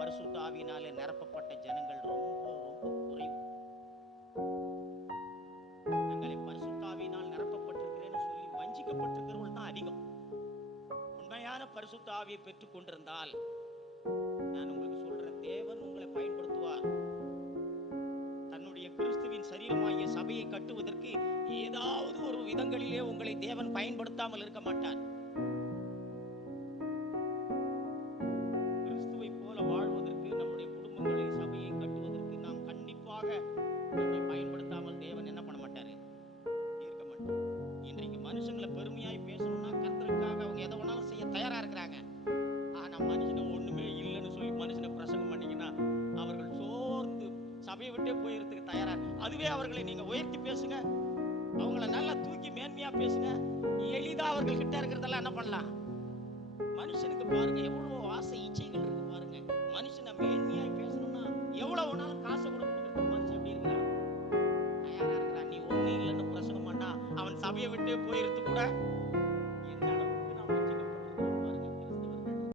பரிசுத்த ஆவியினாலே நிரப்பப்பட்ட ஜனங்கள் ரொம்ப ரொம்ப குறைவு. தங்களை பரிசுத்த ஆவியினால் நிரப்பப்பட்டிருக்கிறேன்னு சொல்லி வஞ்சிக்கப்பட்டிருக்கிறவர்கள் தான் அதிகம். உண்மையான பரிசுத்த ஆவியை பெற்றுக் கொண்டிருந்தால் நான் உங்களுக்கு சொல்றேன், தேவன் உங்களை பயன்படுத்துவார். தன்னுடைய கிறிஸ்துவின் சரீரமாகிய சபையை கட்டுவதற்கு ஏதாவது ஒரு விதங்களிலே உங்களை தேவன் பயன்படுத்தாமல் இருக்க மாட்டார். கிறிஸ்துவை போல வாழ்வதற்கு, நம்முடைய குடும்பங்களை சபையை கட்டுவதற்கு நாம் கண்டிப்பாக நம்மை பயன்படுத்தாமல் தேவன் என்ன பண்ண மாட்டாரு, இருக்க மாட்டார். இன்றைக்கு மனுஷங்களை பெருமையாய் பேசணும்னா கர்த்தருக்காக அவங்க எதை வேணாலும் செய்ய தயாரா இருக்கிறாங்க. ஆனா மனுஷனை ஒண்ணுமே இல்லைன்னு சொல்லி மனுஷனை பிரசங்கம் பண்ணீங்கன்னா அவர்கள் சோர்ந்து சபையை விட்டே போயிருக்கிறதுக்கு தயாரா. அதுவே அவர்களை நீங்க உயர்த்தி பேசுங்க, அவங்கள நல்லா தூக்கி மேன்மையா பேசுங்க, எளிதா அவர்கள் கிட்ட இருக்கிறதெல்லாம் என்ன பண்ணலாம். மனுஷனுக்கு பாருங்க எவ்வளவு ஆசை இச்சைகள் இருக்கு பாருங்க. மனுஷனை மேன்மையா பேசணும்னா எவ்வளவு வேணாலும் காசை கூட கொடுக்கறதுக்கு மனுஷன் எப்படி இருக்கிறான், தயாரா இருக்கிறான். நீ ஒண்ணு இல்லைன்னு பிரசங்கம் பண்ணா அவன் சபையை விட்டே போயிருந்து கூட